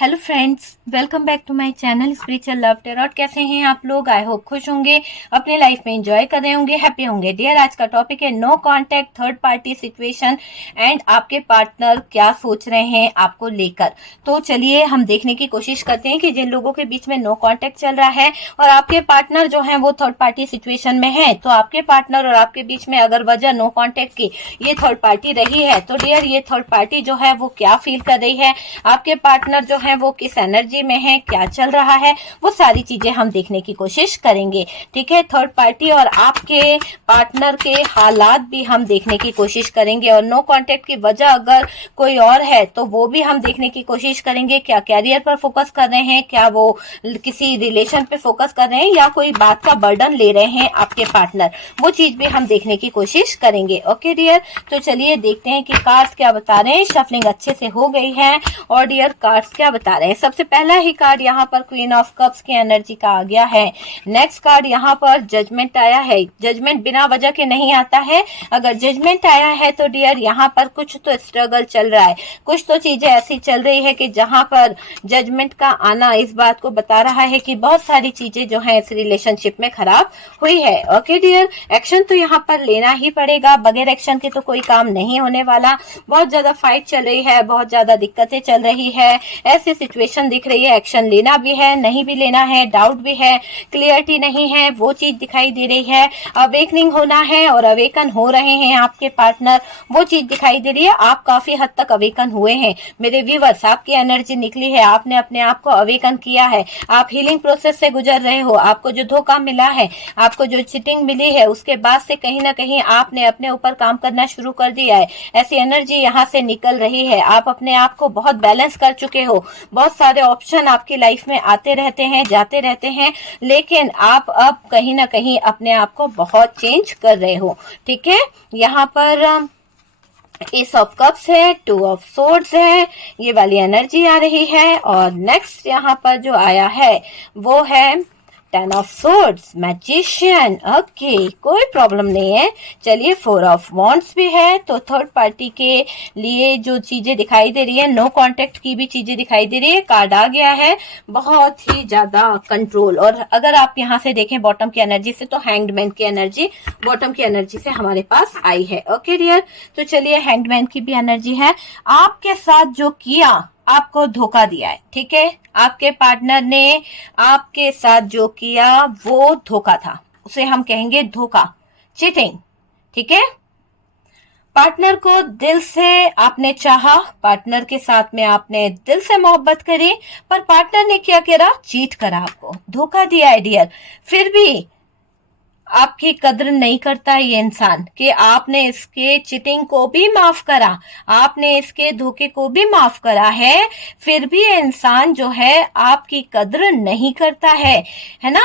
Hello friends, welcome back to my channel spiritual love tarot. कैसे हैं आप लोग? आई होप खुश होंगे, अपनी लाइफ में एंजॉय कर रहे होंगे, हैप्पी होंगे। डियर, आज का टॉपिक है no contact third party situation and आपके पार्टनर क्या सोच रहे हैं आपको लेकर। तो चलिए हम देखने की कोशिश करते हैं कि जिन लोगों के बीच में नो कांटेक्ट चल रहा है और आपके पार्टनर जो है वो थर्ड पार्टी सिचुएशन में है, तो आपके पार्टनर और आपके बीच में अगर वजह नो कांटेक्ट की ये थर्ड पार्टी रही है, तो डियर ये थर्ड पार्टी जो है वो क्या फील कर रही है, आपके पार्टनर जो है वो किस एनर्जी में है, क्या चल रहा है, वो सारी चीजें हम देखने की कोशिश करेंगे। ठीक है, थर्ड पार्टी और आपके पार्टनर के हालात भी हम देखने की कोशिश करेंगे और नो कांटेक्ट की वजह अगर कोई और है तो वो भी हम देखने की कोशिश करेंगे। क्या कैरियर पर फोकस कर रहे हैं, क्या वो किसी रिलेशन पे फोकस कर रहे हैं या कोई बात का बर्डन ले रहे हैं आपके पार्टनर, वो चीज भी हम देखने की कोशिश करेंगे। ओके डियर, तो चलिए देखते हैं कि कार्ड्स क्या बता रहे हैं। शफलिंग अच्छे से हो गई है और डियर कार्ड्स क्या बता रहे हैं। सबसे पहला ही कार्ड यहाँ पर क्वीन ऑफ कप्स की एनर्जी का आ गया है। नेक्स्ट कार्ड यहाँ पर जजमेंट आया है। जजमेंट बिना वजह के नहीं आता है। अगर जजमेंट आया है तो डियर यहाँ पर कुछ तो स्ट्रगल चल रहा है, कुछ तो चीजें ऐसी चल रही है कि जहां पर जजमेंट का आना इस बात को बता रहा है कि बहुत सारी चीजें जो है इस रिलेशनशिप में खराब हुई है। ओके डियर, एक्शन तो यहाँ पर लेना ही पड़ेगा, बगैर एक्शन के तो कोई काम नहीं होने वाला। बहुत ज्यादा फाइट चल रही है, बहुत ज्यादा दिक्कतें चल रही है, ऐसी सिचुएशन दिख रही है। एक्शन लेना भी है, नहीं भी लेना है, डाउट भी है, क्लियरिटी नहीं है, वो चीज दिखाई दे रही है। अवेकनिंग होना है और अवेकन हो रहे हैं आपके पार्टनर, वो चीज दिखाई दे रही है। आप काफी हद तक अवेकन हुए हैं मेरे व्यूवर्स, आपकी एनर्जी निकली है, आपने अपने आप को अवेकन किया है, आप हीलिंग प्रोसेस से गुजर रहे हो। आपको जो धोखा मिला है, आपको जो चीटिंग मिली है, उसके बाद से कहीं ना कहीं आपने अपने ऊपर काम करना शुरू कर दिया है। ऐसी एनर्जी यहाँ से निकल रही है। आप अपने आप को बहुत बैलेंस कर चुके हो। बहुत सारे ऑप्शन आपकी लाइफ में आते रहते हैं, जाते रहते हैं, लेकिन आप अब कहीं ना कहीं अपने आप को बहुत चेंज कर रहे हो। ठीक है, यहाँ पर एस ऑफ कप्स है, टू ऑफ सोर्ड्स है, ये वाली एनर्जी आ रही है। और नेक्स्ट यहाँ पर जो आया है वो है ten of swords, magician. Okay, कोई प्रॉब्लम नहीं है। चलिए, फोर ऑफ वॉन्ड्स भी है। तो थर्ड पार्टी के लिए जो चीजें दिखाई दे रही है, नो कांटेक्ट की भी चीजें दिखाई दे रही है। कार्ड आ गया है बहुत ही ज्यादा कंट्रोल। और अगर आप यहाँ से देखें बॉटम की एनर्जी से, तो हैंग्डमैन की एनर्जी बॉटम की एनर्जी से हमारे पास आई है। ओके डियर, तो चलिए हैंग्डमैन की भी एनर्जी है। आपके साथ जो किया, आपको धोखा दिया है। ठीक है, आपके पार्टनर ने आपके साथ जो किया वो धोखा था, उसे हम कहेंगे धोखा, चीटिंग। ठीक है, पार्टनर को दिल से आपने चाहा, पार्टनर के साथ में आपने दिल से मोहब्बत करी, पर पार्टनर ने क्या करा? चीट करा, आपको धोखा दिया है डियर। फिर भी आपकी कद्र नहीं करता ये इंसान कि आपने इसके चीटिंग को भी माफ करा, आपने इसके धोखे को भी माफ करा है। फिर भी ये इंसान जो है आपकी कद्र नहीं करता है ना।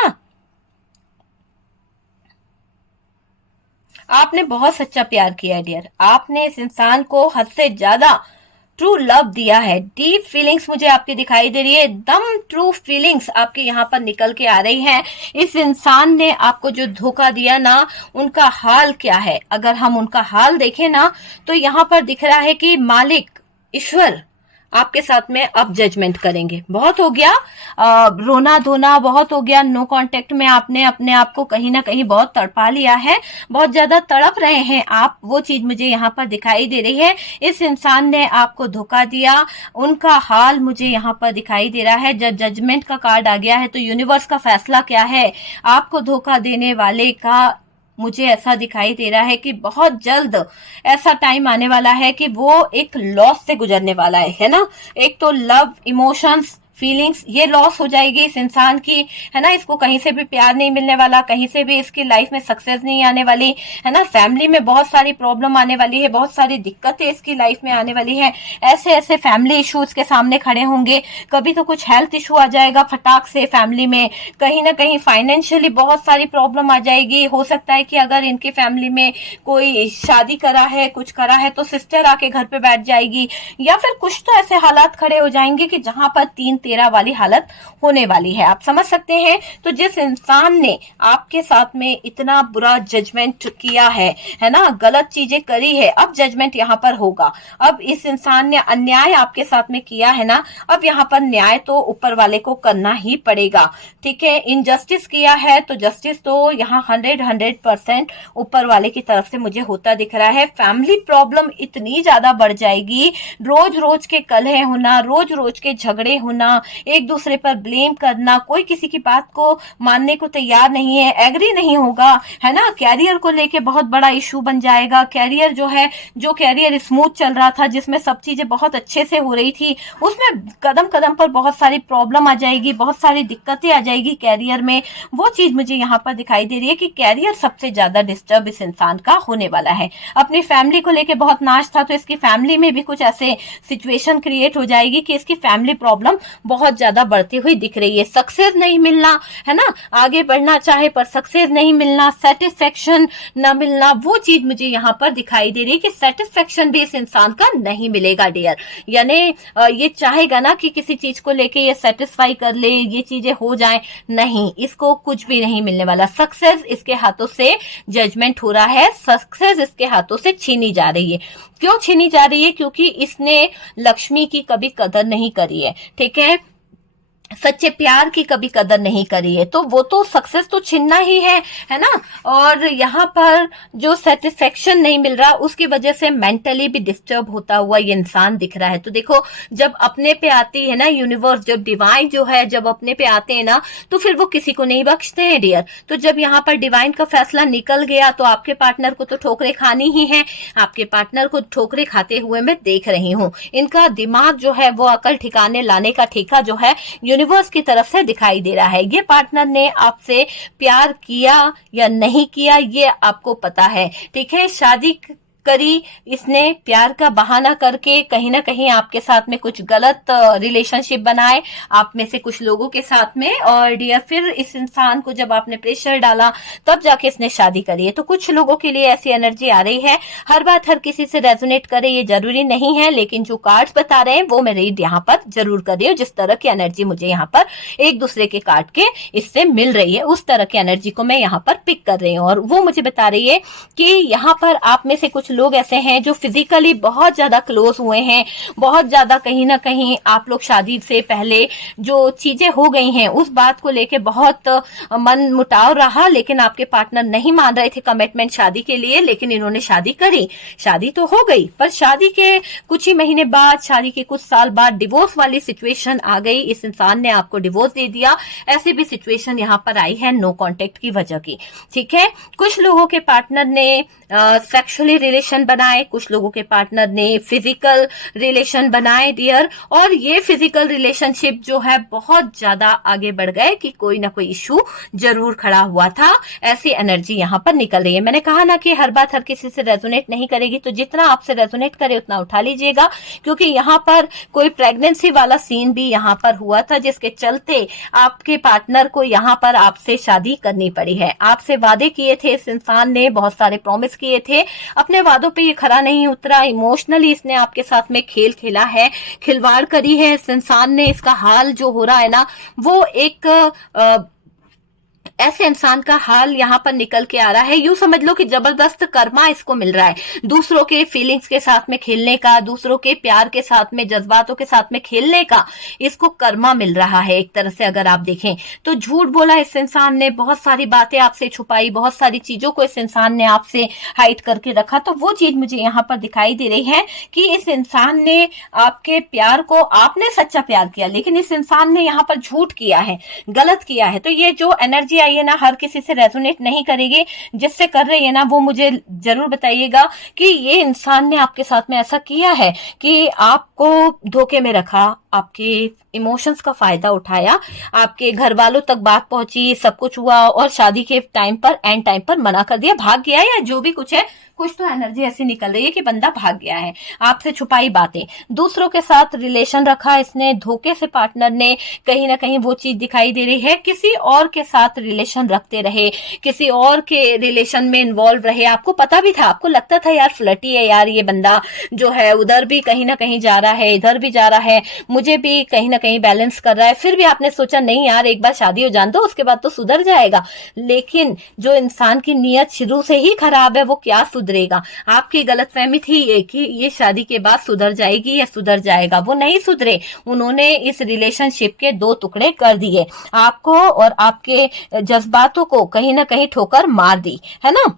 आपने बहुत सच्चा प्यार किया है डियर, आपने इस इंसान को हद से ज्यादा ट्रू लव दिया है। डीप फीलिंग्स मुझे आपकी दिखाई दे रही है, एकदम ट्रू फीलिंग्स आपके यहाँ पर निकल के आ रही हैं। इस इंसान ने आपको जो धोखा दिया ना, उनका हाल क्या है? अगर हम उनका हाल देखें ना, तो यहाँ पर दिख रहा है कि मालिक ईश्वर आपके साथ में अब जजमेंट करेंगे। बहुत हो गया रोना धोना, बहुत हो गया नो कांटेक्ट में, आपने अपने आप को कहीं ना कहीं बहुत तड़पा लिया है, बहुत ज्यादा तड़प रहे हैं आप, वो चीज मुझे यहाँ पर दिखाई दे रही है। इस इंसान ने आपको धोखा दिया, उनका हाल मुझे यहाँ पर दिखाई दे रहा है। जब जजमेंट का कार्ड आ गया है तो यूनिवर्स का फैसला क्या है आपको धोखा देने वाले का, मुझे ऐसा दिखाई दे रहा है कि बहुत जल्द ऐसा टाइम आने वाला है कि वो एक लॉस से गुजरने वाला है ना। एक तो लव, इमोशंस, फीलिंग्स, ये लॉस हो जाएगी इस इंसान की, है ना। इसको कहीं से भी प्यार नहीं मिलने वाला, कहीं से भी इसकी लाइफ में सक्सेस नहीं आने वाली, है ना। फैमिली में बहुत सारी प्रॉब्लम आने वाली है, बहुत सारी दिक्कतें इसकी लाइफ में आने वाली है। ऐसे ऐसे फैमिली इश्यूज के सामने खड़े होंगे, कभी तो कुछ हेल्थ इशू आ जाएगा फटाक से फैमिली में, कहीं ना कहीं फाइनेंशियली बहुत सारी प्रॉब्लम आ जाएगी। हो सकता है कि अगर इनके फैमिली में कोई शादी करा है, कुछ करा है, तो सिस्टर आके घर पे बैठ जाएगी, या फिर कुछ तो ऐसे हालात खड़े हो जाएंगे कि जहां पर 3 तेरा वाली हालत होने वाली है। आप समझ सकते हैं। तो जिस इंसान ने आपके साथ में इतना बुरा जजमेंट किया है ना, गलत चीजें करी है, अब जजमेंट यहाँ पर होगा। अब इस इंसान ने अन्याय आपके साथ में किया है ना, अब यहाँ पर न्याय तो ऊपर वाले को करना ही पड़ेगा। ठीक है, इनजस्टिस किया है तो जस्टिस तो यहाँ 100% ऊपर वाले की तरफ से मुझे होता दिख रहा है। फैमिली प्रॉब्लम इतनी ज्यादा बढ़ जाएगी, रोज रोज के कलह होना, रोज रोज के झगड़े होना, एक दूसरे पर ब्लेम करना, कोई किसी की बात को मानने को तैयार नहीं है, एग्री नहीं होगा, है ना। कैरियर को लेके बहुत बड़ा इशू बन जाएगा। कैरियर जो है, जो कैरियर स्मूथ चल रहा था, जिसमें सब चीजें बहुत अच्छे से हो रही थी, उसमें कदम कदम पर बहुत सारी प्रॉब्लम आ जाएगी, बहुत सारी दिक्कतें आ जाएगी कैरियर में। वो चीज मुझे यहाँ पर दिखाई दे रही है कि कैरियर सबसे ज्यादा डिस्टर्ब इस इंसान का होने वाला है। अपनी फैमिली को लेके बहुत नाश था, तो इसकी फैमिली में भी कुछ ऐसे सिचुएशन क्रिएट हो जाएगी कि इसकी फैमिली प्रॉब्लम बहुत ज्यादा बढ़ती हुई दिख रही है। सक्सेस नहीं मिलना, है ना, आगे बढ़ना चाहे पर सक्सेस नहीं मिलना, सेटिस्फेक्शन न मिलना, वो चीज मुझे यहाँ पर दिखाई दे रही है कि सेटिस्फेक्शन भी इस इंसान का नहीं मिलेगा डियर। यानी ये चाहेगा ना कि किसी चीज को लेके ये सेटिस्फाई कर ले, ये चीजें हो जाए, नहीं, इसको कुछ भी नहीं मिलने वाला। सक्सेस इसके हाथों से जजमेंट हो रहा है, सक्सेस इसके हाथों से छीनी जा रही है। क्यों छीनी जा रही है? क्योंकि इसने लक्ष्मी की कभी कदर नहीं करी है। ठीक है, सच्चे प्यार की कभी कदर नहीं करी है, तो वो तो सक्सेस तो छीनना ही है ना। और यहाँ पर जो सेटिस्फेक्शन नहीं मिल रहा, उसकी वजह से मेंटली भी डिस्टर्ब होता हुआ ये इंसान दिख रहा है। तो देखो, जब अपने पे आती है ना यूनिवर्स, जब डिवाइन जो है जब अपने पे आते हैं ना, तो फिर वो किसी को नहीं बख्शते हैं डियर। तो जब यहाँ पर डिवाइन का फैसला निकल गया, तो आपके पार्टनर को तो ठोकरे खानी ही है। आपके पार्टनर को ठोकरे खाते हुए मैं देख रही हूँ। इनका दिमाग जो है वो अकल ठिकाने लाने का ठेका जो है यूनिवर्स की तरफ से दिखाई दे रहा है। ये पार्टनर ने आपसे प्यार किया या नहीं किया, ये आपको पता है। ठीक है, शादी करी इसने प्यार का बहाना करके, कहीं ना कहीं आपके साथ में कुछ गलत रिलेशनशिप बनाए आप में से कुछ लोगों के साथ में, और डियर फिर इस इंसान को जब आपने प्रेशर डाला तब जाके इसने शादी करी है। तो कुछ लोगों के लिए ऐसी एनर्जी आ रही है। हर बात हर किसी से रेजोनेट करे ये जरूरी नहीं है, लेकिन जो कार्ड्स बता रहे हैं वो मैं रीड यहाँ पर जरूर कर रही हूँ। जिस तरह की एनर्जी मुझे यहाँ पर एक दूसरे के कार्ड के इससे मिल रही है, उस तरह की एनर्जी को मैं यहाँ पर पिक कर रही हूँ। और वो मुझे बता रही है कि यहाँ पर आप में से कुछ लोग ऐसे हैं जो फिजिकली बहुत ज्यादा क्लोज हुए हैं, बहुत ज्यादा कहीं ना कहीं आप लोग शादी से पहले जो चीजें हो गई हैं उस बात को लेके बहुत मन मुटाव रहा, लेकिन आपके पार्टनर नहीं मान रहे थे कमिटमेंट शादी के लिए, लेकिन इन्होंने शादी करी। शादी तो हो गई, पर शादी के कुछ ही महीने बाद, शादी के कुछ साल बाद डिवोर्स वाली सिचुएशन आ गई। इस इंसान ने आपको डिवोर्स दे दिया। ऐसी भी सिचुएशन यहाँ पर आई है नो कॉन्टेक्ट की वजह की। ठीक है, कुछ लोगों के पार्टनर ने सेक्सुअली रिलेशन बनाए, कुछ लोगों के पार्टनर ने फिजिकल रिलेशन बनाए डियर, और ये फिजिकल रिलेशनशिप जो है बहुत ज्यादा आगे बढ़ गए कि कोई ना कोई इशू जरूर खड़ा हुआ था। ऐसी एनर्जी यहाँ पर निकल रही है। मैंने कहा ना कि हर बात हर किसी से रेजोनेट नहीं करेगी, तो जितना आपसे रेजोनेट करे उतना उठा लीजिएगा, क्योंकि यहाँ पर कोई प्रेगनेंसी वाला सीन भी यहाँ पर हुआ था, जिसके चलते आपके पार्टनर को यहाँ पर आपसे शादी करनी पड़ी है। आपसे वादे किए थे इस इंसान ने, बहुत सारे प्रॉमिस किए थे, अपने वादों पे ये खरा नहीं उतरा। इमोशनली इसने आपके साथ में खेल खेला है, खिलवाड़ करी है इस इंसान ने। इसका हाल जो हो रहा है ना, वो एक ऐसे इंसान का हाल यहाँ पर निकल के आ रहा है। यूं समझ लो कि जबरदस्त कर्मा इसको मिल रहा है, दूसरों के फीलिंग्स के साथ में खेलने का, दूसरों के प्यार के साथ में, जज्बातों के साथ में खेलने का इसको कर्मा मिल रहा है। एक तरह से अगर आप देखें तो झूठ बोला इस इंसान ने, बहुत सारी बातें आपसे छुपाई, बहुत सारी चीजों को इस इंसान ने आपसे हाइड करके रखा। तो वो चीज मुझे यहाँ पर दिखाई दे रही है कि इस इंसान ने आपके प्यार को, आपने सच्चा प्यार किया, लेकिन इस इंसान ने यहाँ पर झूठ किया है, गलत किया है। तो ये जो एनर्जी आई है ना, हर किसी से रेजोनेट नहीं करेगी। जिससे कर रही है ना, वो मुझे जरूर बताइएगा कि ये इंसान ने आपके साथ में ऐसा किया है कि आपको धोखे में रखा, आपके इमोशंस का फायदा उठाया, आपके घर वालों तक बात पहुंची, सब कुछ हुआ, और शादी के टाइम पर, एंड टाइम पर मना कर दिया, भाग गया, या जो भी कुछ है, कुछ तो एनर्जी ऐसी निकल रही है कि बंदा भाग गया है। आपसे छुपाई बातें, दूसरों के साथ रिलेशन रखा इसने, धोखे से पार्टनर ने, कहीं ना कहीं वो चीज दिखाई दे रही है। किसी और के साथ रिलेशन रखते रहे, किसी और के रिलेशन में इन्वॉल्व रहे। आपको पता भी था, आपको लगता था यार फ्लर्टी है यार ये बंदा जो है, उधर भी कहीं ना कहीं जा रहा है, इधर भी जा रहा है, मुझे मुझे भी कहीं ना कहीं बैलेंस कर रहा है, फिर भी आपने सोचा नहीं यार एक बार शादी हो जान दो, उसके बाद तो सुधर जाएगा। लेकिन जो इंसान की नीयत शुरू से ही खराब है वो क्या सुधरेगा। आपकी गलतफहमी थी ये कि ये शादी के बाद सुधर जाएगी या सुधर जाएगा, वो नहीं सुधरे। उन्होंने इस रिलेशनशिप के दो टुकड़े कर दिए, आपको और आपके जज्बातों को कहीं ना कहीं ठोकर मार दी, है ना।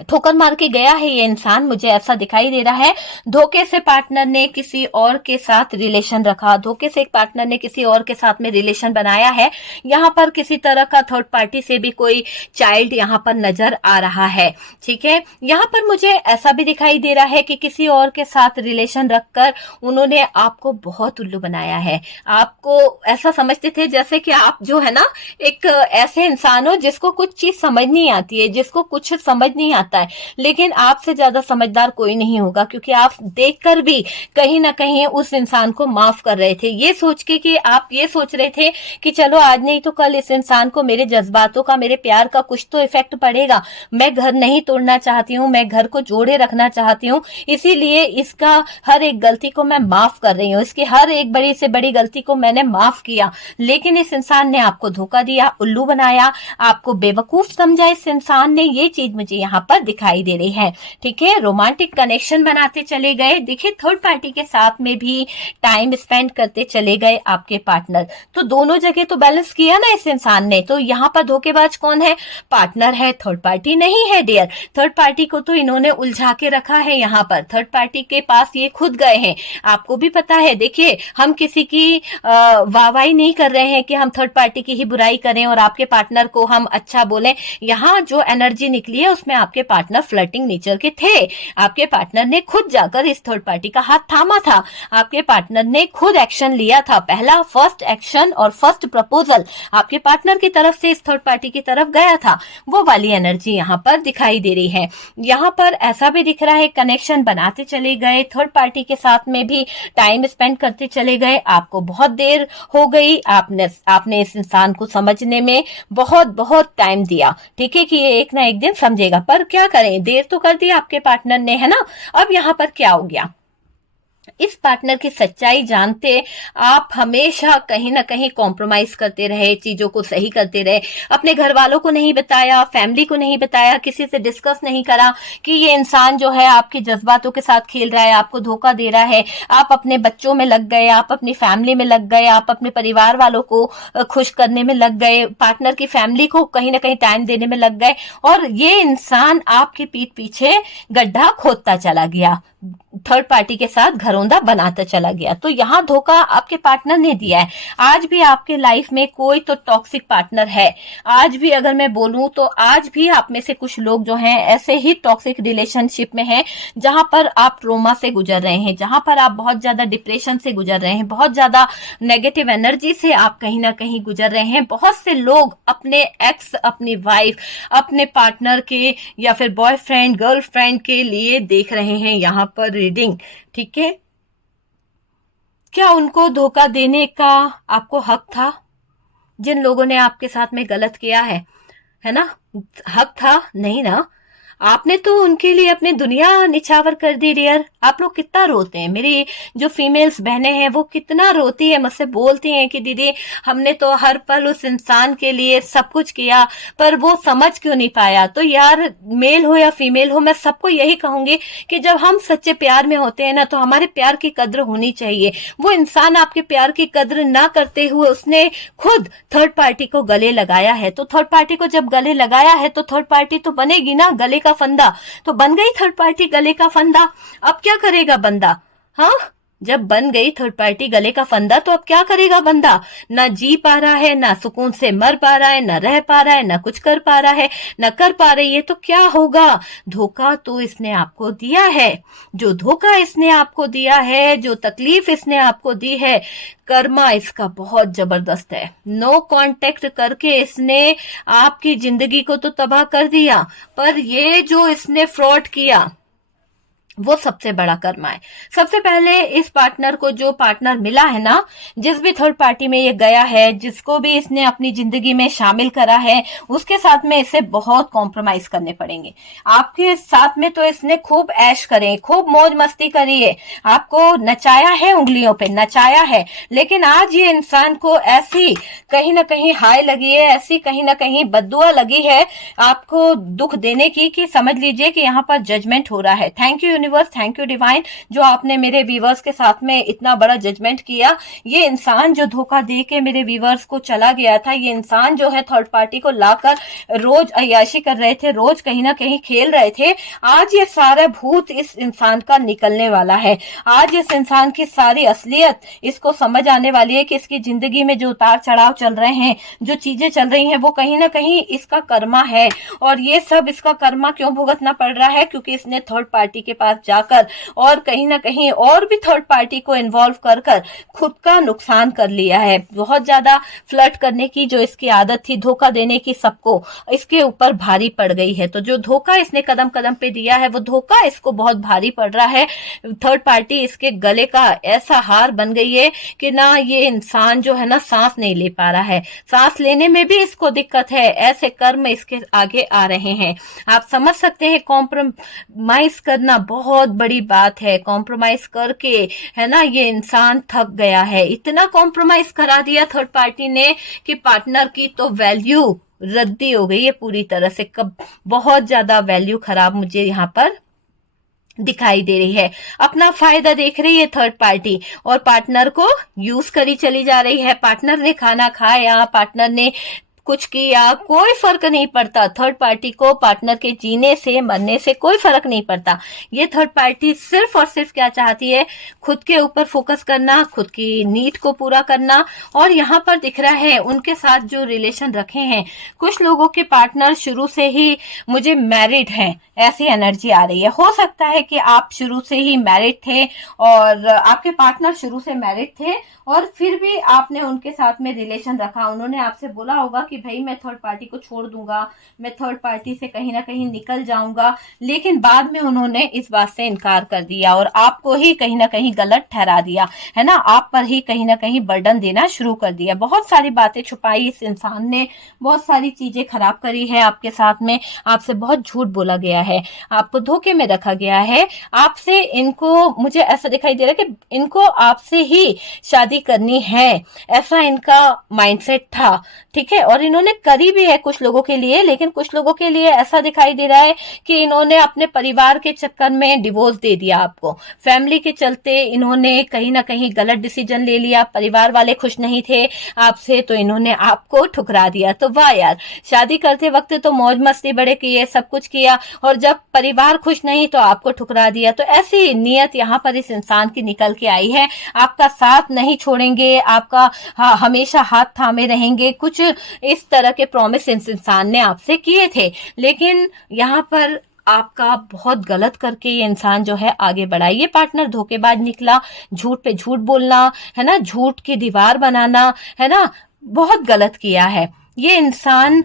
ठोकर मार के गया है ये इंसान, मुझे ऐसा दिखाई दे रहा है। धोखे से पार्टनर ने किसी और के साथ रिलेशन रखा, धोखे से एक पार्टनर ने किसी और के साथ में रिलेशन बनाया है। यहाँ पर किसी तरह का थर्ड पार्टी से भी कोई चाइल्ड यहाँ पर नजर आ रहा है, ठीक है। यहाँ पर मुझे ऐसा भी दिखाई दे रहा है कि किसी और के साथ रिलेशन रखकर उन्होंने आपको बहुत उल्लू बनाया है। आपको ऐसा समझते थे जैसे कि आप जो है ना एक ऐसे इंसान हो जिसको कुछ चीज समझ नहीं आती है, जिसको कुछ समझ नहीं आता है। लेकिन आपसे ज्यादा समझदार कोई नहीं होगा, क्योंकि आप देखकर भी कहीं ना कहीं उस इंसान को माफ कर रहे थे, ये सोच के कि आप ये सोच रहे थे कि चलो आज नहीं तो कल इस इंसान को मेरे जज्बातों का, मेरे प्यार का कुछ तो इफेक्ट पड़ेगा। मैं घर नहीं तोड़ना चाहती हूँ, मैं घर को जोड़े रखना चाहती हूँ, इसीलिए इसका हर एक गलती को मैं माफ कर रही हूँ, इसकी हर एक बड़ी से बड़ी गलती को मैंने माफ किया। लेकिन इस इंसान ने आपको धोखा दिया, उल्लू बनाया, आपको बेवकूफ समझा इस इंसान ने। ये चीज मुझे यहाँ पर दिखाई दे रही है, ठीक है। रोमांटिक कनेक्शन बनाते चले गए, देखिए थर्ड पार्टी के साथ में भी टाइम स्पेंड करते चले गए आपके पार्टनर। तो दोनों जगह तो बैलेंस किया ना इस इंसान ने। तो यहाँ पर धोखेबाज कौन है, पार्टनर है, थर्ड पार्टी नहीं है डियर। थर्ड पार्टी को तो इन्होंने उलझा के रखा है, यहाँ पर थर्ड पार्टी के पास ये खुद गए हैं। आपको भी पता है, देखिए हम किसी की वाहवाही नहीं कर रहे हैं कि हम थर्ड पार्टी की ही बुराई करें और आपके पार्टनर को हम अच्छा बोलें। यहाँ जो एनर्जी निकली है उसमें आपके पार्टनर फ्लर्टिंग नेचर के थे। आपके पार्टनर ने खुद जाकर इस थर्ड पार्टी का हाथ थामा था, आपके पार्टनर ने खुद एक्शन लिया था। पहला फर्स्ट एक्शन और फर्स्ट प्रपोजल आपके पार्टनर की तरफ से इस थर्ड पार्टी की तरफ गया था। वो वाली एनर्जी यहाँ पर दिखाई दे रही है। यहाँ पर ऐसा भी दिख रहा है कनेक्शन बनाते चले गए, थर्ड पार्टी के साथ में भी टाइम स्पेंड करते चले गए। आपको बहुत देर हो गई, आपने इस इंसान को समझने में बहुत बहुत टाइम दिया, ठीक है, कि ये एक ना एक दिन समझेगा। पर क्या करें, देर तो कर दी आपके पार्टनर ने, है ना। अब यहाँ पर क्या हो गया, इस पार्टनर की सच्चाई जानते आप हमेशा कहीं ना कहीं कॉम्प्रोमाइज करते रहे, चीजों को सही करते रहे। अपने घर वालों को नहीं बताया, फैमिली को नहीं बताया, किसी से डिस्कस नहीं करा कि ये इंसान जो है आपके जज्बातों के साथ खेल रहा है, आपको धोखा दे रहा है। आप अपने बच्चों में लग गए, आप अपनी फैमिली में लग गए, आप अपने परिवार वालों को खुश करने में लग गए, पार्टनर की फैमिली को कहीं ना कहीं टाइम देने में लग गए, और ये इंसान आपके पीठ पीछे गड्ढा खोदता चला गया, थर्ड पार्टी के साथ घरौंदा बनाता चला गया। तो यहाँ धोखा आपके पार्टनर ने दिया है। आज भी आपके लाइफ में कोई तो टॉक्सिक पार्टनर है। आज भी अगर मैं बोलूं तो आज भी आप में से कुछ लोग जो हैं ऐसे ही टॉक्सिक रिलेशनशिप में हैं, जहां पर आप ट्रोमा से गुजर रहे हैं, जहां पर आप बहुत ज्यादा डिप्रेशन से गुजर रहे हैं, बहुत ज्यादा नेगेटिव एनर्जी से आप कहीं ना कहीं गुजर रहे हैं। बहुत से लोग अपने एक्स, अपनी वाइफ, अपने पार्टनर के या फिर बॉयफ्रेंड, गर्लफ्रेंड के लिए देख रहे हैं यहाँ पर रीडिंग, ठीक है। क्या उनको धोखा देने का आपको हक था? जिन लोगों ने आपके साथ में गलत किया है ना, हक था? नहीं ना। आपने तो उनके लिए अपनी दुनिया निछावर कर दी डियर। आप लोग कितना रोते हैं, मेरी जो फीमेल्स बहनें हैं वो कितना रोती है, मुझसे बोलती हैं कि दीदी हमने तो हर पल उस इंसान के लिए सब कुछ किया पर वो समझ क्यों नहीं पाया। तो यार मेल हो या फीमेल हो, मैं सबको यही कहूंगी कि जब हम सच्चे प्यार में होते हैं ना तो हमारे प्यार की कद्र होनी चाहिए। वो इंसान आपके प्यार की कद्र ना करते हुए उसने खुद थर्ड पार्टी को गले लगाया है। तो थर्ड पार्टी को जब गले लगाया है तो थर्ड पार्टी तो बनेगी ना, गले का फंदा तो बन गई थर्ड पार्टी गले का फंदा। अब क्या करेगा बंदा? हाँ, जब बन गई थर्ड पार्टी गले का फंदा तो अब क्या करेगा बंदा? ना जी पा रहा है, ना सुकून से मर पा रहा है, ना रह पा रहा है, ना कुछ कर पा रहा है, ना कर पा रही है, तो क्या होगा? धोखा तो इसने आपको दिया है। जो धोखा इसने आपको दिया है, जो तकलीफ इसने आपको दी है, कर्मा इसका बहुत जबरदस्त है। नो कांटेक्ट करके इसने आपकी जिंदगी को तो तबाह कर दिया, पर ये जो इसने फ्रॉड किया, वो सबसे बड़ा कर्मा है। सबसे पहले इस पार्टनर को, जो पार्टनर मिला है ना, जिस भी थर्ड पार्टी में ये गया है, जिसको भी इसने अपनी जिंदगी में शामिल करा है, उसके साथ में इसे बहुत कॉम्प्रोमाइज करने पड़ेंगे। आपके साथ में तो इसने खूब ऐश करे, खूब मौज मस्ती करी है, आपको नचाया है, उंगलियों पे नचाया है, लेकिन आज ये इंसान को ऐसी कहीं ना कहीं हाय लगी है, ऐसी कहीं ना कहीं बद्दुआ लगी है आपको दुख देने की, कि समझ लीजिए कि यहाँ पर जजमेंट हो रहा है। Thank you universe, thank you divine, जो आपने मेरे व्यूवर्स के साथ में इतना बड़ा जजमेंट किया। ये इंसान जो धोखा दे के मेरे व्यूवर्स को चला गया था, ये इंसान जो है थर्ड पार्टी को लाकर रोज अय्याशी कर रहे थे, रोज कहीं ना कहीं खेल रहे थे, आज ये सारा भूत इस इंसान का निकलने वाला है। आज इस इंसान की सारी असलियत इसको समझ आने वाली है कि इसकी जिंदगी में जो उतार चढ़ाव चल रहे हैं, जो चीजें चल रही हैं, वो कहीं ना कहीं इसका कर्मा है। और ये सब इसका कर्मा क्यों भुगतना पड़ रहा है? क्योंकि इसने थर्ड पार्टी के पास जाकर और कहीं ना कहीं और भी थर्ड पार्टी को इन्वॉल्व कर कर खुद का नुकसान कर लिया है। बहुत ज्यादा फ्लर्ट करने की जो इसकी आदत थी, धोखा देने की सबको, इसके ऊपर भारी पड़ गई है। तो जो धोखा इसने कदम कदम पे दिया है, वो धोखा इसको बहुत भारी पड़ रहा है। थर्ड पार्टी इसके गले का ऐसा हार बन गई है कि ना ये इंसान जो है ना सांस नहीं ले पा रहा है, सांस लेने में भी इसको दिक्कत है। ऐसे कर्म इसके आगे आ रहे हैं। आप समझ सकते हैं, कॉम्प्रोमाइज करना बहुत बड़ी बात है। कॉम्प्रोमाइज करके है ना ये इंसान थक गया है, इतना कॉम्प्रोमाइज करा दिया थर्ड पार्टी ने कि पार्टनर की तो वैल्यू रद्दी हो गई है पूरी तरह से। कब बहुत ज्यादा वैल्यू खराब मुझे यहाँ पर दिखाई दे रही है। अपना फायदा देख रही है थर्ड पार्टी और पार्टनर को यूज करी चली जा रही है। पार्टनर ने खाना खाया, पार्टनर ने कुछ किया, कोई फर्क नहीं पड़ता। थर्ड पार्टी को पार्टनर के जीने से मरने से कोई फर्क नहीं पड़ता। ये थर्ड पार्टी सिर्फ और सिर्फ क्या चाहती है? खुद के ऊपर फोकस करना, खुद की नीड को पूरा करना। और यहाँ पर दिख रहा है उनके साथ जो रिलेशन रखे हैं, कुछ लोगों के पार्टनर शुरू से ही मुझे मैरिड हैं, ऐसी एनर्जी आ रही है। हो सकता है कि आप शुरू से ही मैरिड थे और आपके पार्टनर शुरू से मैरिड थे और फिर भी आपने उनके साथ में रिलेशन रखा। उन्होंने आपसे बोला होगा कि भाई मैं थर्ड पार्टी को छोड़ दूंगा, मैं थर्ड पार्टी से कहीं ना कहीं निकल जाऊंगा, लेकिन बाद में उन्होंने इस बात से इनकार कर दिया और आपको ही कहीं ना कहीं गलत ठहरा दिया, है ना। आप पर ही कहीं ना कहीं बर्डन देना शुरू कर दिया। बहुत सारी बातें छुपाई इस इंसान ने, बहुत सारी चीजें खराब करी है आपके साथ में, आपसे बहुत झूठ बोला गया है, आपको धोखे में रखा गया है। आपसे इनको, मुझे ऐसा दिखाई दे रहा है कि इनको आपसे ही शादी करनी है, ऐसा इनका माइंडसेट था, ठीक है। और इन्होंने करी भी है कुछ लोगों के लिए, लेकिन कुछ लोगों के लिए ऐसा दिखाई दे रहा है कि इन्होंने अपने परिवार के चक्कर में डिवोर्स दे दिया आपको। फैमिली के चलते इन्होंने कहीं ना कहीं गलत डिसीजन ले लिया। परिवार वाले खुश नहीं थे आपसे तो इन्होंने आपको ठुकरा दिया। तो वाह यार, शादी करते वक्त तो मौज मस्ती बड़े किए, सब कुछ किया, और जब परिवार खुश नहीं तो आपको ठुकरा दिया। तो ऐसी नियत यहाँ पर इस इंसान की निकल के आई है। आपका साथ नहीं छोड़ेंगे, आपका हमेशा हाथ थामे रहेंगे, कुछ इस तरह के प्रॉमिस इस इंसान ने आपसे किए थे। लेकिन यहाँ पर आपका बहुत गलत करके ये इंसान जो है आगे बढ़ा। ये पार्टनर धोखेबाज निकला, झूठ पे झूठ बोलना, है ना, झूठ की दीवार बनाना, है ना, बहुत गलत किया है ये इंसान।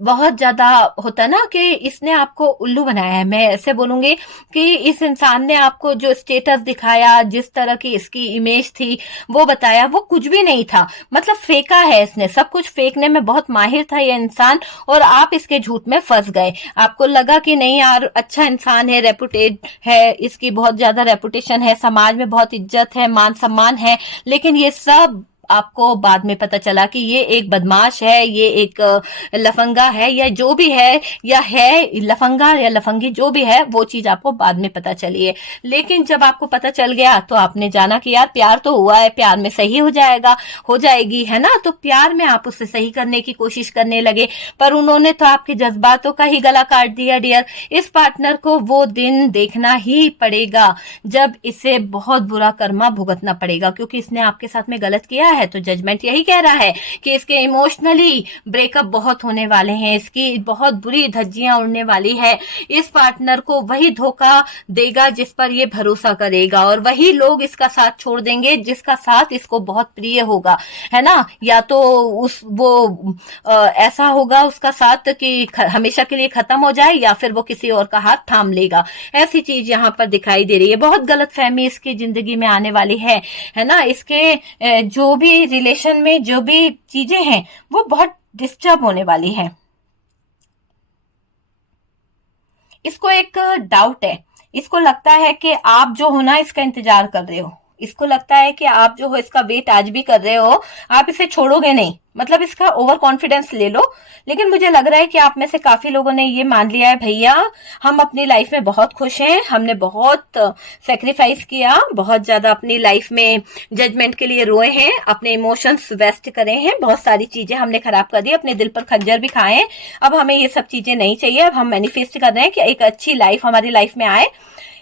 बहुत ज्यादा होता ना कि इसने आपको उल्लू बनाया है। मैं ऐसे बोलूंगी कि इस इंसान ने आपको जो स्टेटस दिखाया, जिस तरह की इसकी इमेज थी वो बताया, वो कुछ भी नहीं था। मतलब फेंका है इसने, सब कुछ फेंकने में बहुत माहिर था ये इंसान, और आप इसके झूठ में फंस गए। आपको लगा कि नहीं यार अच्छा इंसान है, रेपुटेड है, इसकी बहुत ज्यादा रेपुटेशन है, समाज में बहुत इज्जत है, मान सम्मान है, लेकिन ये सब आपको बाद में पता चला कि ये एक बदमाश है, ये एक लफंगा है, या जो भी है, या है लफंगा या लफंगी, जो भी है वो चीज आपको बाद में पता चली है। लेकिन जब आपको पता चल गया तो आपने जाना कि यार प्यार तो हुआ है, प्यार में सही हो जाएगा, हो जाएगी, है ना। तो प्यार में आप उससे सही करने की कोशिश करने लगे, पर उन्होंने तो आपके जज्बातों का ही गला काट दिया डियर। इस पार्टनर को वो दिन देखना ही पड़ेगा जब इसे बहुत बुरा कर्मा भुगतना पड़ेगा, क्योंकि इसने आपके साथ में गलत किया है। है तो जजमेंट यही कह रहा है कि इसके इमोशनली ब्रेकअप बहुत होने वाले हैं, इसकी बहुत बुरी धज्जियां उड़ने वाली है। इस पार्टनर को वही धोखा देगा जिस पर ये भरोसा करेगा, और वही लोग इसका साथ छोड़ देंगे जिसका साथ इसको बहुत प्रिय होगा, है ना। या तो ऐसा होगा उसका साथ कि हमेशा के लिए खत्म हो जाए, या फिर वो किसी और का हाथ थाम लेगा। ऐसी चीज यहाँ पर दिखाई दे रही है। बहुत गलतफहमी इसकी जिंदगी में आने वाली है ना। इसके जो भी रिलेशन में जो भी चीजें हैं वो बहुत डिस्टर्ब होने वाली है। इसको एक डाउट है, इसको लगता है कि आप जो हो ना इसका इंतजार कर रहे हो, इसको लगता है कि आप जो हो इसका वेट आज भी कर रहे हो, आप इसे छोड़ोगे नहीं, मतलब इसका ओवर कॉन्फिडेंस ले लो। लेकिन मुझे लग रहा है कि आप में से काफी लोगों ने ये मान लिया है, भैया हम अपनी लाइफ में बहुत खुश हैं, हमने बहुत सेक्रीफाइस किया, बहुत ज्यादा अपनी लाइफ में जजमेंट के लिए रोए हैं, अपने इमोशंस वेस्ट करे हैं, बहुत सारी चीजें हमने खराब कर दी, अपने दिल पर खंजर भी खाए हैं, अब हमें ये सब चीजें नहीं चाहिए। अब हम मैनिफेस्ट कर रहे हैं कि एक अच्छी लाइफ हमारी लाइफ में आए,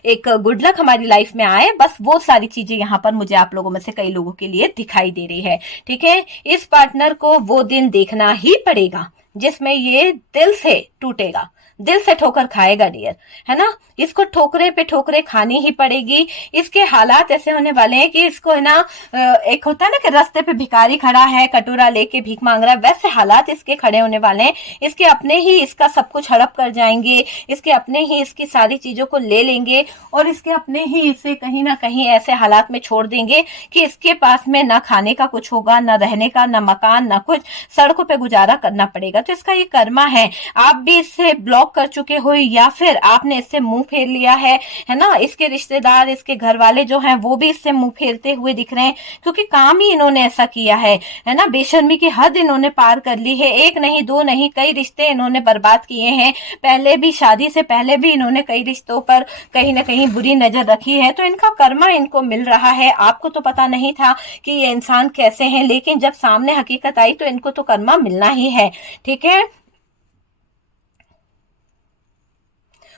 एक गुड लक हमारी लाइफ में आए। बस वो सारी चीजें यहाँ पर मुझे आप लोगों में से कई लोगों के लिए दिखाई दे रही है। ठीक है, इस पार्टनर को वो दिन देखना ही पड़ेगा जिसमें ये दिल से टूटेगा, दिल से ठोकर खाएगा डियर, है ना। इसको ठोकरे पे ठोकरे खानी ही पड़ेगी। इसके हालात ऐसे होने वाले हैं कि इसको है ना, एक होता है ना कि रास्ते पे भिखारी खड़ा है, कटोरा लेके भीख मांग रहा है, वैसे हालात इसके खड़े होने वाले हैं। इसके अपने ही इसका सब कुछ हड़प कर जाएंगे, इसके अपने ही इसकी सारी चीजों को ले लेंगे, और इसके अपने ही इसे कहीं ना कहीं ऐसे हालात में छोड़ देंगे कि इसके पास में ना खाने का कुछ होगा, ना रहने का, ना मकान, ना कुछ, सड़कों पे गुजारा करना पड़ेगा। तो इसका ये कर्मा है। आप भी इससे ब्लॉक कर चुके हो, या फिर आपने इससे मुंह फेर लिया है ना। इसके रिश्तेदार, इसके घर वाले जो हैं वो भी इससे मुंह फेरते हुए दिख रहे हैं, क्योंकि काम ही इन्होंने ऐसा किया है ना। बेशर्मी की हद इन्होंने पार कर ली है। एक नहीं, दो नहीं, कई रिश्ते इन्होंने बर्बाद किए हैं। पहले भी, शादी से पहले भी इन्होंने कई रिश्तों पर कहीं ना कहीं बुरी नजर रखी है। तो इनका कर्मा इनको मिल रहा है। आपको तो पता नहीं था कि ये इंसान कैसे हैं, लेकिन जब सामने हकीकत आई तो इनको तो कर्मा मिलना ही है। ठीक है,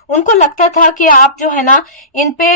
उनको लगता था कि आप जो है ना इन पे,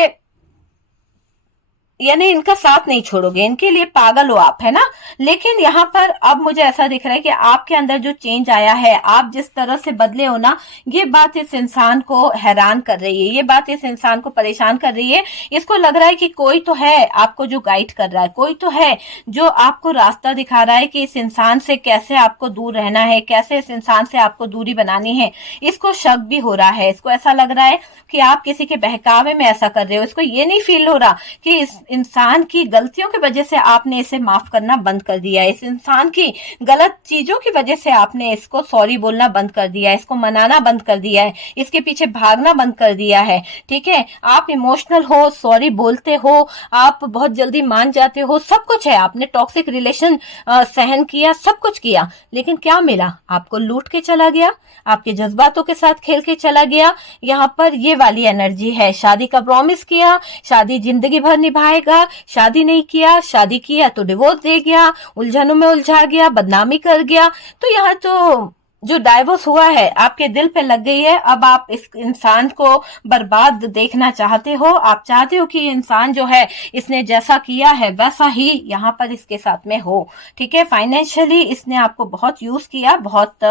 यानी इनका साथ नहीं छोड़ोगे, इनके लिए पागल हो आप, है ना। लेकिन यहाँ पर अब मुझे ऐसा दिख रहा है कि आपके अंदर जो चेंज आया है, आप जिस तरह से बदले हो ना, ये बात इस इंसान को हैरान कर रही है, ये बात इस इंसान को परेशान कर रही है। इसको लग रहा है कि कोई तो है आपको जो गाइड कर रहा है, कोई तो है जो आपको रास्ता दिखा रहा है कि इस इंसान से कैसे आपको दूर रहना है, कैसे इस इंसान से आपको दूरी बनानी है। इसको शक भी हो रहा है, इसको ऐसा लग रहा है कि आप किसी के बहकावे में ऐसा कर रहे हो। इसको ये नहीं फील हो रहा कि इस इंसान की गलतियों की वजह से आपने इसे माफ करना बंद कर दिया है, इस इंसान की गलत चीजों की वजह से आपने इसको सॉरी बोलना बंद कर दिया है, इसको मनाना बंद कर दिया है, इसके पीछे भागना बंद कर दिया है। ठीक है, आप इमोशनल हो, सॉरी बोलते हो, आप बहुत जल्दी मान जाते हो, सब कुछ है। आपने टॉक्सिक रिलेशन सहन किया, सब कुछ किया, लेकिन क्या मिला? आपको लूट के चला गया, आपके जज्बातों के साथ खेल के चला गया। यहाँ पर ये वाली एनर्जी है। शादी का प्रॉमिस किया, शादी जिंदगी भर निभाएगा, शादी नहीं किया, शादी किया तो डिवोर्स दे गया, उलझनों में उलझा गया, बदनामी कर गया। तो यहाँ तो जो डाइवोर्स हुआ है आपके दिल पे लग गई है। अब आप इस इंसान को बर्बाद देखना चाहते हो, आप चाहते हो कि इंसान जो है इसने जैसा किया है वैसा ही यहाँ पर इसके साथ में हो। ठीक है, फाइनेंशियली इसने आपको बहुत यूज किया, बहुत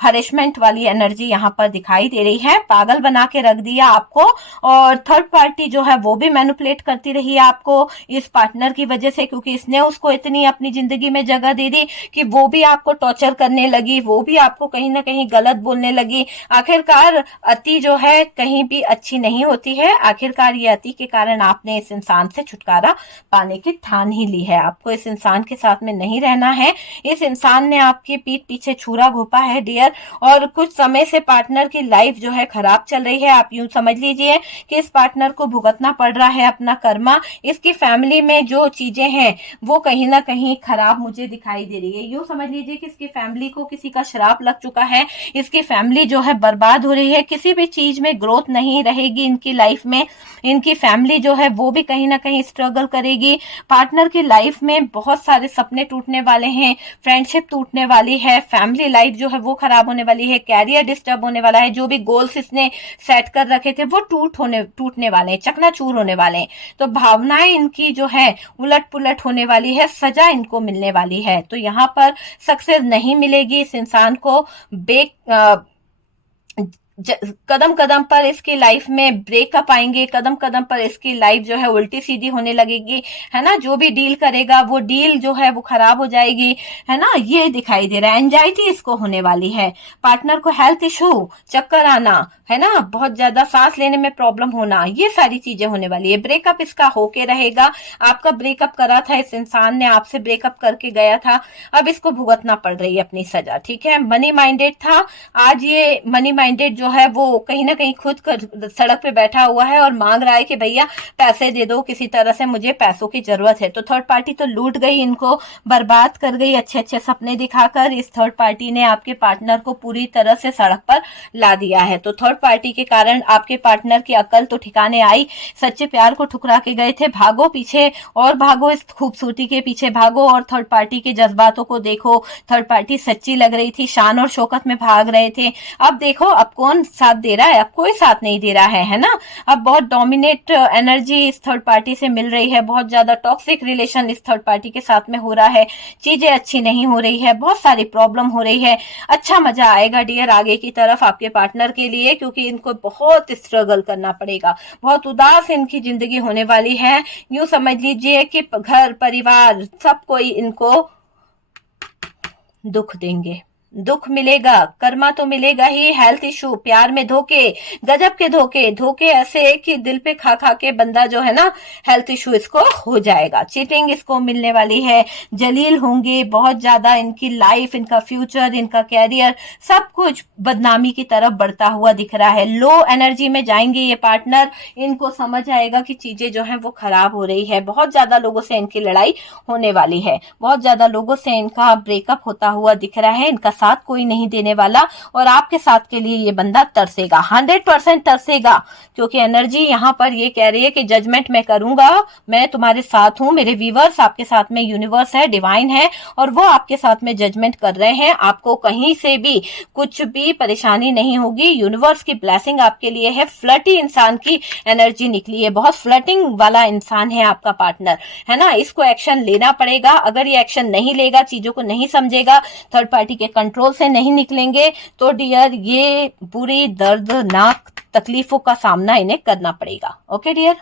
हरेसमेंट वाली एनर्जी यहाँ पर दिखाई दे रही है, पागल बना के रख दिया आपको। और थर्ड पार्टी जो है वो भी मैनिपुलेट करती रही है आपको इस पार्टनर की वजह से, क्योंकि इसने उसको इतनी अपनी जिंदगी में जगह दे दी कि वो भी आपको टॉर्चर करने लगी, वो भी आपको कहीं ना कहीं गलत बोलने लगी। आखिरकार अति जो है कहीं भी अच्छी नहीं होती है। आखिरकार ये अति के कारण आपने इस इंसान से छुटकारा पाने की ठान ही ली है। आपको इस इंसान के साथ में नहीं रहना है। इस इंसान ने आपकी पीठ पीछे छुरा घोपा है डियर, और कुछ समय से पार्टनर की लाइफ जो है खराब चल रही है। आप यूं समझ लीजिए कि इस पार्टनर को भुगतना पड़ रहा है अपना कर्मा। इसकी फैमिली में जो चीजें हैं वो कहीं ना कहीं खराब मुझे दिखाई दे रही है। यूं समझ लीजिए कि इसकी फैमिली को किसी का श्राप लग चुका है, इसकी फैमिली जो है बर्बाद हो रही है, किसी भी चीज में ग्रोथ नहीं रहेगी इनकी लाइफ में, इनकी फैमिली जो है वो भी कहीं ना कहीं स्ट्रगल करेगी। पार्टनर की लाइफ में बहुत सारे सपने टूटने वाले हैं, फ्रेंडशिप टूटने वाली है, फैमिली लाइफ जो है वो खराब होने वाली है, कैरियर डिस्टर्ब होने वाला है, जो भी गोल्स इसने सेट कर रखे थे वो टूटने वाले हैं, चकनाचूर होने वाले हैं। तो भावनाएं इनकी जो है उलट पुलट होने वाली है, सजा इनको मिलने वाली है। तो यहाँ पर सक्सेस नहीं मिलेगी इस इंसान को, कदम कदम पर इसकी लाइफ में ब्रेकअप आएंगे, कदम कदम पर इसकी लाइफ जो है उल्टी सीधी होने लगेगी, है ना। जो भी डील करेगा वो डील जो है वो खराब हो जाएगी, है ना, ये दिखाई दे रहा है। एंजाइटी इसको होने वाली है, पार्टनर को हेल्थ इशू, चक्कर आना, है ना, बहुत ज्यादा सांस लेने में प्रॉब्लम होना, ये सारी चीजें होने वाली है। ब्रेकअप इसका होके रहेगा, आपका ब्रेकअप करा था इस इंसान ने, आपसे ब्रेकअप करके गया था, अब इसको भुगतना पड़ रही है अपनी सजा, ठीक है। मनी माइंडेड था, आज ये मनी माइंडेड जो है वो कहीं ना कहीं खुद सड़क पे बैठा हुआ है और मांग रहा है कि भैया पैसे दे दो, किसी तरह से मुझे पैसों की जरूरत है। तो थर्ड पार्टी तो लूट गई, इनको बर्बाद कर गई, अच्छे अच्छे सपने दिखाकर इस थर्ड पार्टी ने आपके पार्टनर को पूरी तरह से सड़क पर ला दिया है। तो थर्ड पार्टी के कारण आपके पार्टनर की अकल तो ठिकाने आई, सच्चे प्यार को ठुकरा के गए थे, भागो पीछे और भागो, इस खूबसूरती के पीछे भागो और थर्ड पार्टी के जज्बातों को देखो। थर्ड पार्टी सच्ची लग रही थी, शान और शौकत में भाग रहे थे, अब देखो अब कौन साथ दे रहा है, अब कोई साथ नहीं दे रहा है ना। अब बहुत डोमिनेट एनर्जी इस थर्ड पार्टी से मिल रही है, बहुत ज्यादा टॉक्सिक रिलेशन इस थर्ड पार्टी के साथ में हो रहा है, चीजें अच्छी नहीं हो रही है, बहुत सारी प्रॉब्लम हो रही है। अच्छा मजा आएगा डियर आगे की तरफ आपके पार्टनर के लिए, क्योंकि इनको बहुत स्ट्रगल करना पड़ेगा, बहुत उदास इनकी जिंदगी होने वाली है। यूं समझ लीजिए कि घर परिवार सब कोई इनको दुख देंगे, दुख मिलेगा, कर्मा तो मिलेगा ही, हेल्थ इशू, प्यार में धोखे, गजब के धोखे ऐसे कि दिल पे खा खा के बंदा जो है ना हेल्थ इशू इसको हो जाएगा, चीटिंग इसको मिलने वाली है, जलील होंगे बहुत ज्यादा, इनकी लाइफ, इनका फ्यूचर, इनका कैरियर सब कुछ बदनामी की तरफ बढ़ता हुआ दिख रहा है। लो एनर्जी में जाएंगे ये पार्टनर, इनको समझ आएगा कि चीजें जो है वो खराब हो रही है, बहुत ज्यादा लोगों से इनकी लड़ाई होने वाली है, बहुत ज्यादा लोगों से इनका ब्रेकअप होता हुआ दिख रहा है, इनका साथ कोई नहीं देने वाला और आपके साथ के लिए ये बंदा तरसेगा, 100% तरसेगा, क्योंकि एनर्जी यहाँ पर ये कह रही है कि जजमेंट मैं करूंगा, मैं तुम्हारे साथ हूं, मेरे व्यूवर्स आपके साथ में यूनिवर्स है, डिवाइन है और वो आपके साथ में जजमेंट कर रहे हैं, आपको कहीं से भी कुछ भी परेशानी नहीं होगी, यूनिवर्स की ब्लेसिंग आपके लिए है। फ्लर्टी इंसान की एनर्जी निकली है, बहुत फ्लर्टिंग वाला इंसान है आपका पार्टनर, है ना। इसको एक्शन लेना पड़ेगा, अगर ये एक्शन नहीं लेगा, चीजों को नहीं समझेगा, थर्ड पार्टी के कंट्रोल से नहीं निकलेंगे, तो डियर ये बुरी दर्दनाक तकलीफों का सामना इन्हें करना पड़ेगा। Okay dear.